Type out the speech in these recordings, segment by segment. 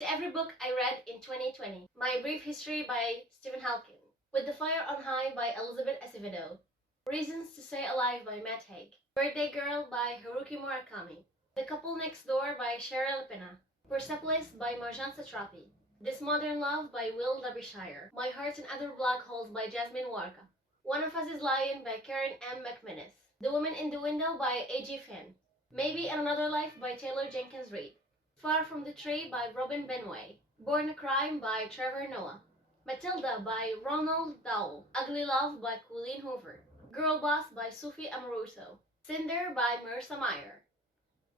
To every book I read in 2020. My Brief History by Stephen Halkin. With the Fire on High by Elizabeth Acevedo. Reasons to Stay Alive by Matt Haig. Birthday Girl by Haruki Murakami. The Couple Next Door by Cheryl Pina. Persepolis by Marjane Satrapi. This Modern Love by Will Derbyshire. My Heart and Other Black Holes by Jasmine Warka. One of Us is Lying by Karen M. McMinnis. The Woman in the Window by A.G. Finn. Maybe in Another Life by Taylor Jenkins Reid. Far from the Tree by Robin Benway. Born a Crime by Trevor Noah. Matilda by Ronald Dowell. Ugly Love by Colleen Hoover. Girl Boss by Sophie Amoruso. Cinder by Marissa Meyer.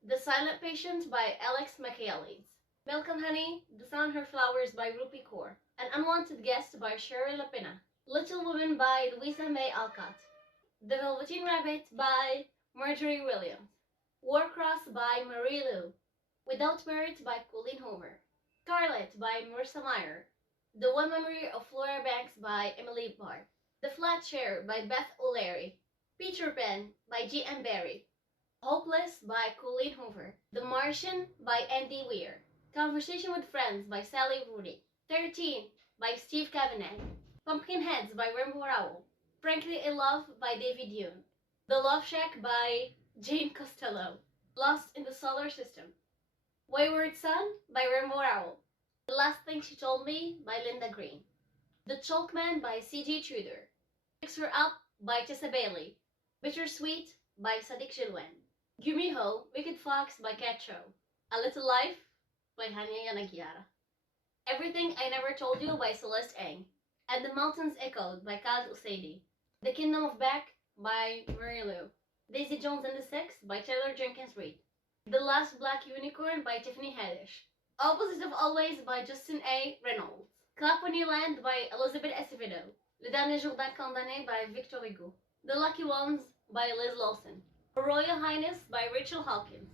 The Silent Patient by Alex Michaelides. Milk and Honey, The Sun and Her Flowers by Rupi Kaur. An Unwanted Guest by Cheryl Lapina. Little Woman by Louisa May Alcott. The Velveteen Rabbit by Marjorie Williams. Warcross by Marie Lu. Without Merit by Colleen Hoover. Scarlet by Marissa Meyer. The One Memory of Flora Banks by Emily Barr. The Flat Chair by Beth O'Leary. Peter Pan by G.M. Barrie. Hopeless by Colleen Hoover. The Martian by Andy Weir. Conversation with Friends by Sally Rooney. 13 by Steve Kavanagh. Pumpkinheads by Rainbow Rowell. Frankly in Love by David Yoon. The Love Shack by Jane Costello. Lost in the Solar System. Wayward Son by Rainbow Rowell. The Last Thing She Told Me by Linda Green. The Chalk Man by C.J. Tudor. Fix Her Up by Tessa Bailey. Bittersweet by Sadiq Jilwen. Gumiho, Wicked Fox by Kat Cho. A Little Life by Hanya Yanagiara. Everything I Never Told You by Celeste Ng. And The Mountains Echoed by Khaled Usaidi. The Kingdom of Beck by Mary Lou. Daisy Jones and the Six by Taylor Jenkins Reid. The Last Black Unicorn by Tiffany Haddish. Opposite of Always by Justin A. Reynolds. Clap When You Land by Elizabeth Acevedo. Le Dernier Jourdain Condamné by Victor Hugo. The Lucky Ones by Liz Lawson. Her Royal Highness by Rachel Hawkins.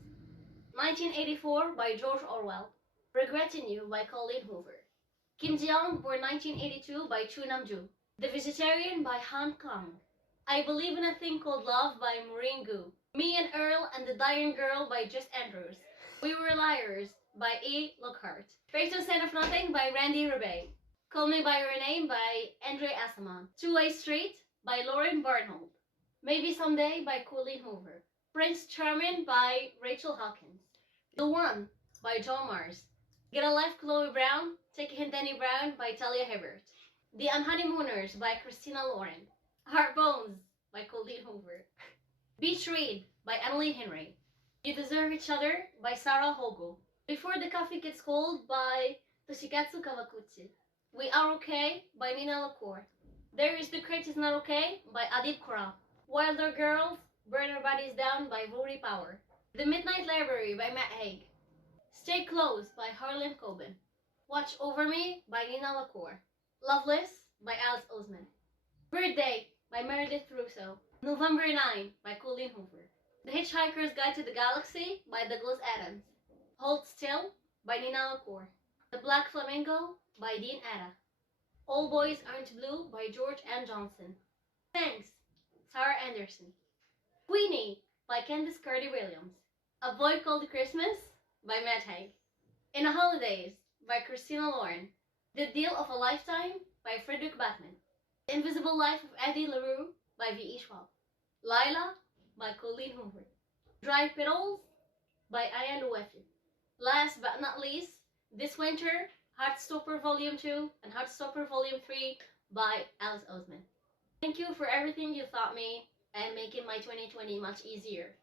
1984 by George Orwell. Regretting You by Colleen Hoover. Kim Jeong, born 1982 by Chu Namju. The Vegetarian by Han Kang. I Believe in a Thing Called Love by Maureen Gu. Me and Earl and the Dying Girl by Jess Andrews. We Were Liars by E. Lockhart. Fatal Sign of Nothing by Randy Rebay. Call Me By Your Name by Andre Asaman. Two-Way Street by Lauren Barnhold. Maybe Someday by Colleen Hoover. Prince Charming by Rachel Hawkins. The One by John Mars. Get a Life Chloe Brown, Take a Hint Danny Brown by Talia Hibbert. The Unhoneymooners by Christina Lauren. Heart Bones by Colleen Hoover. Beach Read by Emily Henry. You Deserve Each Other by Sarah Hogo. Before the Coffee Gets Cold by Toshikatsu Kawaguchi. We Are Okay by Nina LaCour. There Is the Crate Is Not Okay by Adib Khorram. Wilder Girls, Burn Our Bodies Down by Rory Power. The Midnight Library by Matt Haig. Stay Close by Harlan Coben. Watch Over Me by Nina LaCour. Loveless by Alice Oseman. Birthday by Meredith Russo. November 9 by Colleen Hoover. The Hitchhiker's Guide to the Galaxy by Douglas Adams. Hold Still by Nina LaCour. The Black Flamingo by Dean Atta. All Boys Aren't Blue by George M. Johnson. Thanks, Sarah Anderson. Queenie by Candice Carter Williams. A Boy Called Christmas by Matt Haig. In the Holidays by Christina Lauren. The Deal of a Lifetime by Frederick Backman. The Invisible Life of Eddie LaRue by V.E. Schwab. Lila by Colleen Hoover. Dry Petals by Aya Luefi. Last but not least, this winter, Heartstopper Volume 2 and Heartstopper Volume 3 by Alice Oseman. Thank you for everything you taught me and making my 2020 much easier.